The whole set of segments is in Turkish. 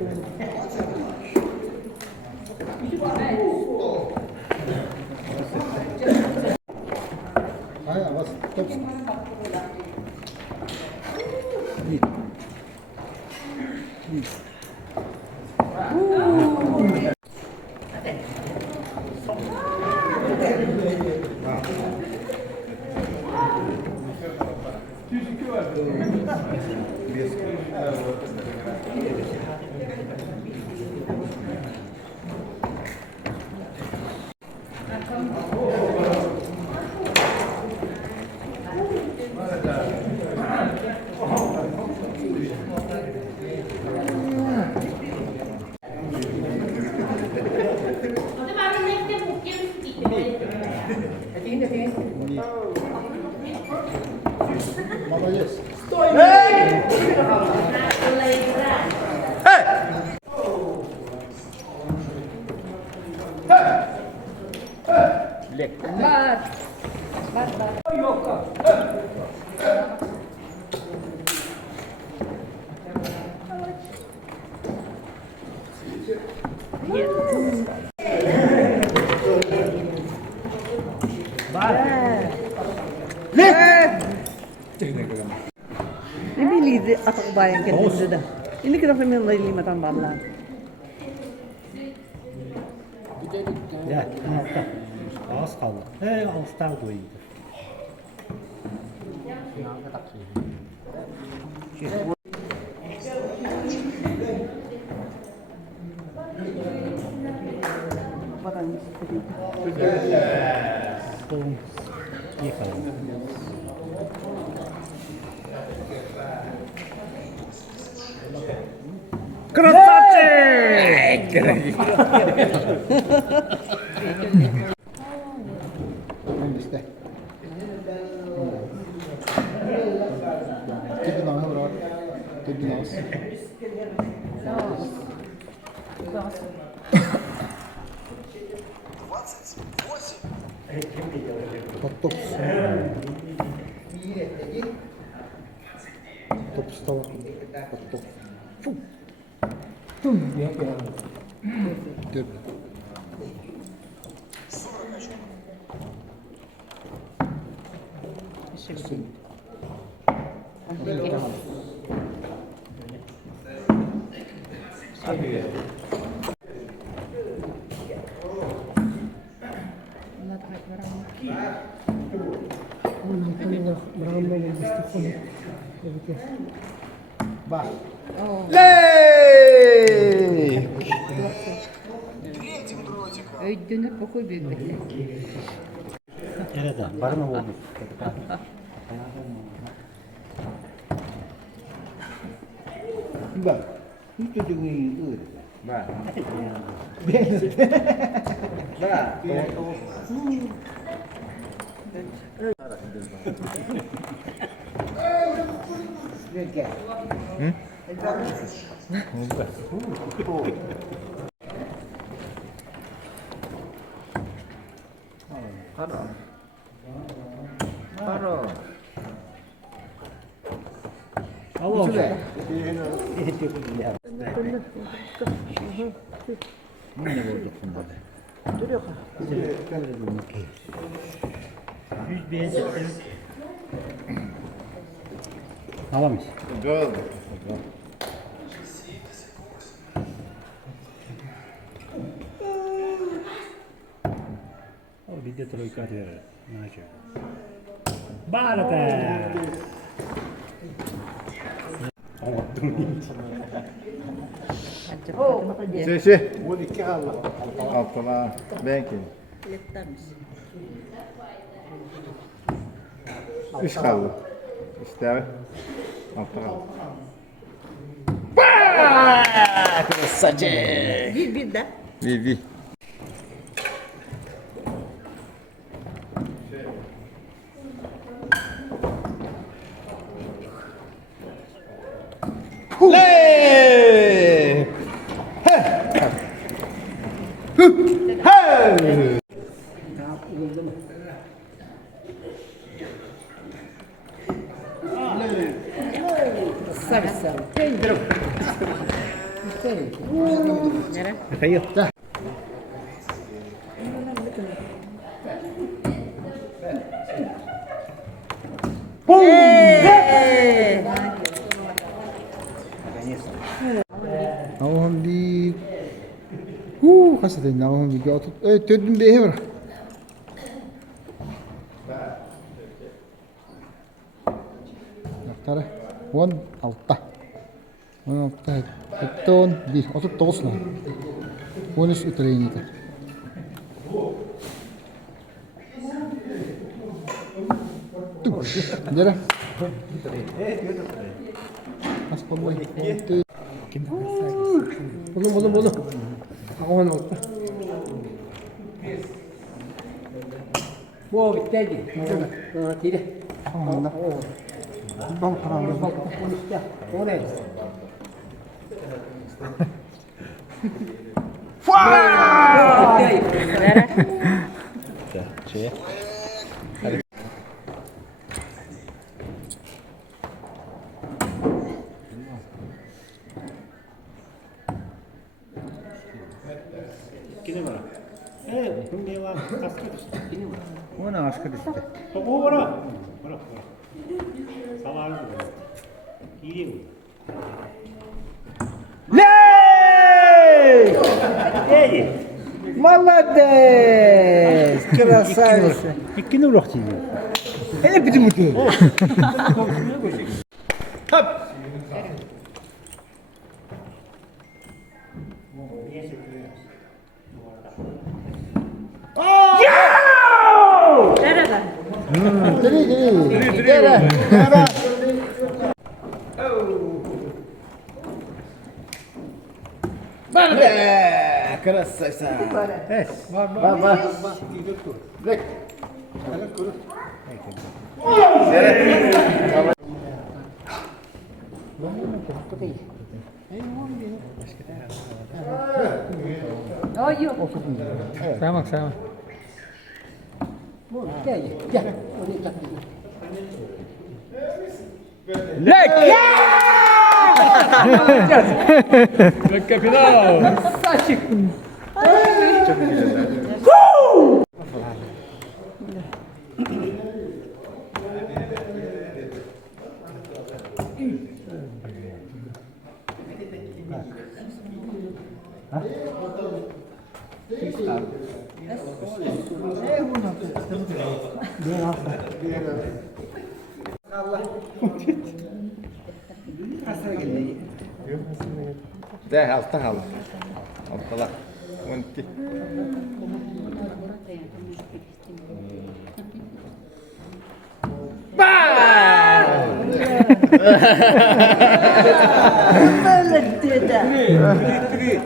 Ah, was? Top. Молодец. Стой! Лек. Ini atau kebayang kan sudah. Ini kita memang lagi 5 tahun babelan. Ya, altta. Az kaldı. Alttan koyayım. Yıkalım. Красавчик! İşte. Tipi namı var. Tipi namı. Top. Top stava. Top. Dur. Bak. Ley! Öydünü kokuy büyük. Nerede? Var mı oldu? Bak. Hiç de değil. Bak. Bak. Hı? Paro. Paro. Allah Allah. Ne oldu bunda? Duruyor. Yüz benzettim. Alamayız. Güzel. Video trojka diyor. Naço. Barata. Şey. Bu iki Allah. Altına. Belki. Üç kaldı. İşte evet. Altına kaldı. Красавчик! Bir de. Bir. Ley! Sabe. Nere? Hayır. 나오면 니 갔을 때 나오면 이게 어떻게 됐는데 해봐라. Tara, 1 altta 했던 bir oturup doğusuna. 13 ütreyinika. Jere. Mas pamboy. Bunu. Ako ano. Bu bitti. Tire. 한다. 금방 파란 거. 오래. 자, 제. Gene bana. Evet, şimdi var. Asker işte. O ne aşkı işte. Topu bırak. Bırak. Zamanı bırak. İyi mi? Ley! İyi. Молодец! Красавица! İkini bırak şimdi. Почему ты? Nereden? Красавица! Sama. Bu bitti. Gel. Onu tak. ده altta. Alttalar. 12. Böyle dedi.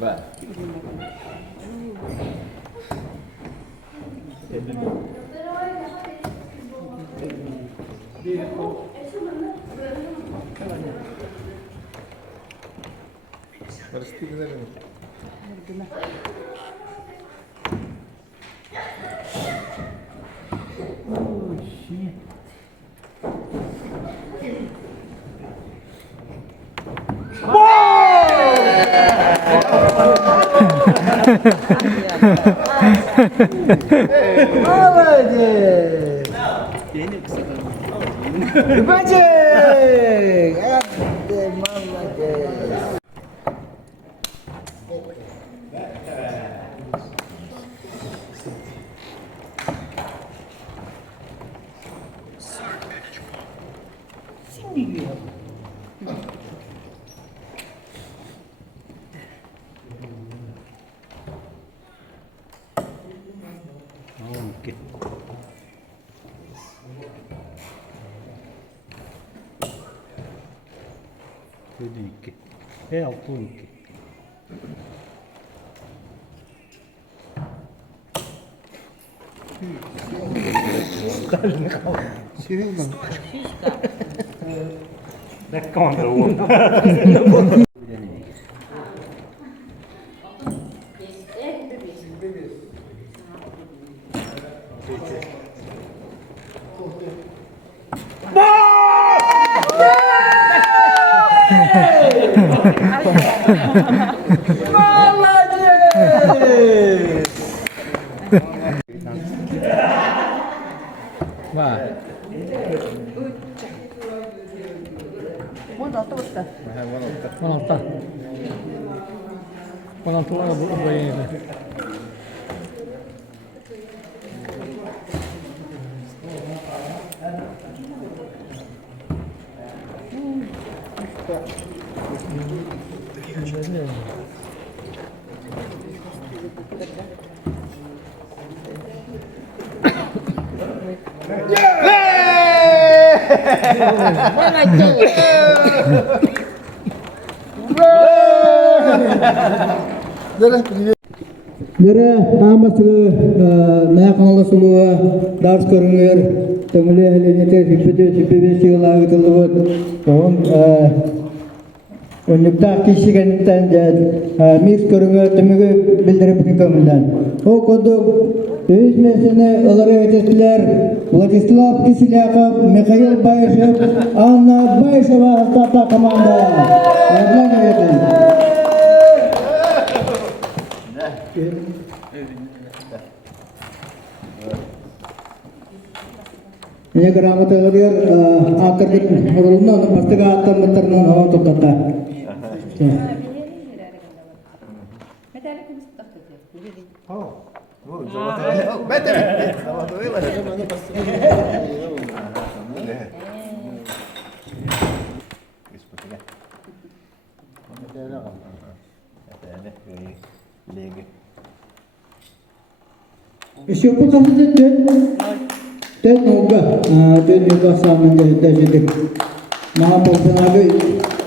Bak. Karıştı güzel mi? Молодец! Yeni kısa. Бачик! Молодец! 오케이. 여기 있게. 배 앞도 있게. 내가 온다고. Wah, Monta totta. monolta. Monolta bu yeni. Yere haması meyakanalı suluğa ders görünüyor. Temeli ehliyete şüphede yıl ağıtıldı bu. Onlukta kişi kendinden mix görünüyor. Temeli bildirip nikamından. O kodu döviz mesleğine olarak yetiştiler. Vladislav Kisilyakov, Mikhail Bayeshev, Anna Bayesheva hastata komanda. Adnan yönetim. Ini keramat elir akar horulna pasti gatan beterna hawa totata. Siapa kamu tu? Tet noga, tet noga sama jadi jadi. Maha pokoknya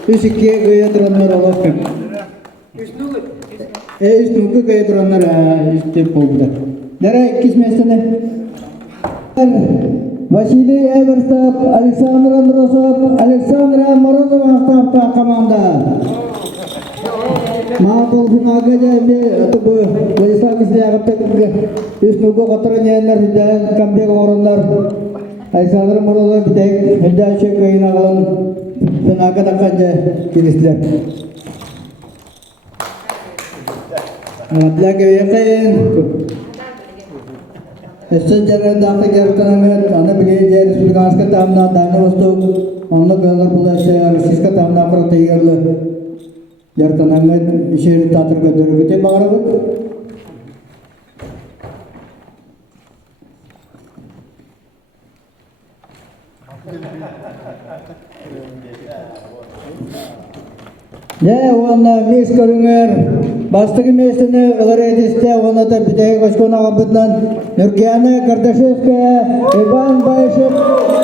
itu kaya gaya terantar Allah kan. Isnuga gaya terantar itu pokoknya. Darah kisah sana. Vasily Everstov, Alexander Androsov, Alexander Morozov hafta komanda. Maha pokoknya jadi atau Vladislav Kisilyakov Isnuga kotornya dan kambing oranglar. Alexander Morozov bitek hendak cekay nagalan tenaga takkannya kirisler. Lagi yakin. Sejarah dapat jartangan anda begini jadi sebagai ketamna dana wastu anda gagal pula saya resis ketamna pertigar le jartangan isyari tatar kedur kita bagarabut. Ya, wana mix körünger. Bastı mesene öğretiste wana da bitey başkona kabutlan. Nurgiyana Kardashevskaya, Ivan Bayeshev,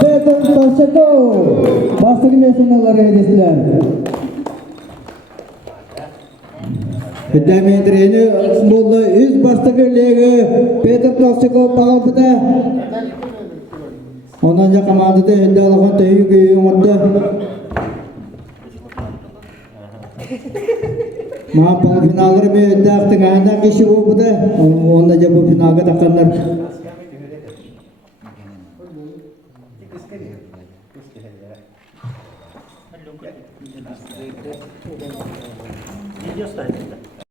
Petr Toshakov. Bastı mesene öğretistiler. Vidametreni buldu. Üst bastı birliği Petr Toshakov bağlıda. Ondan komandada endi alğan teyük yumurda. Maaf finaller mi daftar anda kişi bu da onda jabo finalga takanlar. Video style.